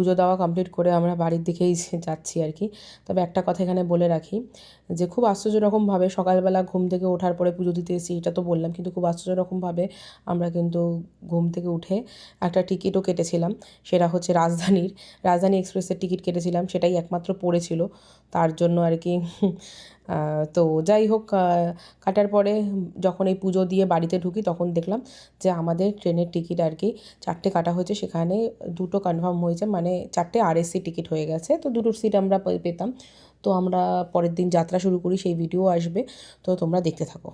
পুজো দেওয়া কমপ্লিট করে আমরা বাড়ির দিকেই যাচ্ছি আর কি। তবে একটা কথা এখানে বলে রাখি যে খুব আশ্চর্য রকমভাবে সকালবেলা ঘুম থেকে ওঠার পরে পুজো দিতে এসেছি এটা তো বললাম, কিন্তু খুব আশ্চর্য রকমভাবে আমরা কিন্তু ঘুম থেকে উঠে একটা টিকিটও কেটেছিলাম। সেটা হচ্ছে রাজধানী এক্সপ্রেসের টিকিট কেটেছিলাম, সেটাই একমাত্র পড়েছিল, তার জন্য আর কি। তো যাই হোক, কাটার পরে যখন এই পুজো দিয়ে বাড়িতে ঢুকি তখন দেখলাম যে আমাদের ট্রেনের টিকিট আর কি 4টে কাটা হয়েছে, সেখানে 2টো কনফার্ম হয়েছে, মানে 4টে আরএসসি টিকিট হয়ে গেছে। তো 2টোর সিট আমরা পেতাম। তো আমরা পরের দিন যাত্রা শুরু করি, সেই ভিডিও আসবে, তো তোমরা দেখতে থাকো।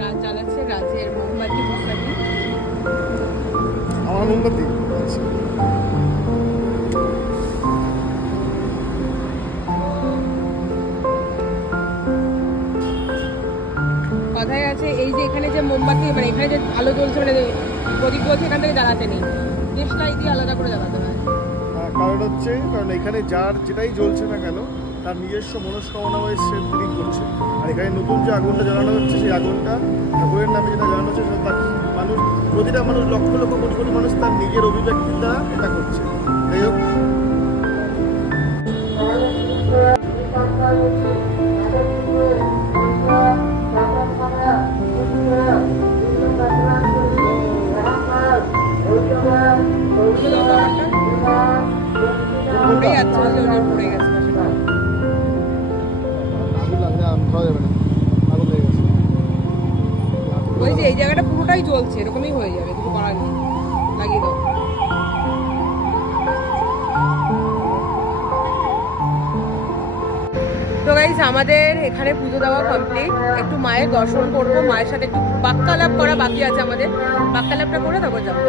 রাজ চালাচ্ছে, রাজের মোমবাতি আমার মোমবাতি কথায় আছে এই যে এখানে যে মোমবাতি, মানে এখানে যে আলো জ্বলছে, মানে প্রদীপ জ্বলছে, এখান থেকে জ্বালাতে নেই, দেশটাই দিয়ে আলাদা করে জ্বালাতে হয়। কারণ এখানে যার যেটাই জ্বলছে না কেন তার নিজস্ব মনস্কামনা হয়ে সে পূরণ করছে। আর এখানে নতুন যে আগুনটা জ্বালানো হচ্ছে, সেই আগুনটা ঠাকুরের নামে যেটা জ্বালানো হচ্ছে সেটা তার প্রতিটা মানুষ লক্ষ লক্ষ কোটি কোটি মানুষ তার নিজের অভিব্যক্তির দ্বারা এটা করছে। যাই হোক, ওই যে এই জায়গাটা পুরোটাই জ্বলছে, এরকমই হয়ে যাবে, কিছু করার নেই, লাগিয়ে দাও। তো গাইস, আমাদের এখানে পুজো দেওয়া কমপ্লিট। একটু মায়ের দর্শন করবো, মায়ের সাথে একটু বাক্যালাপ করা বাকি আছে আমাদের, বাক্যালাপটা করে তারপর যাবো।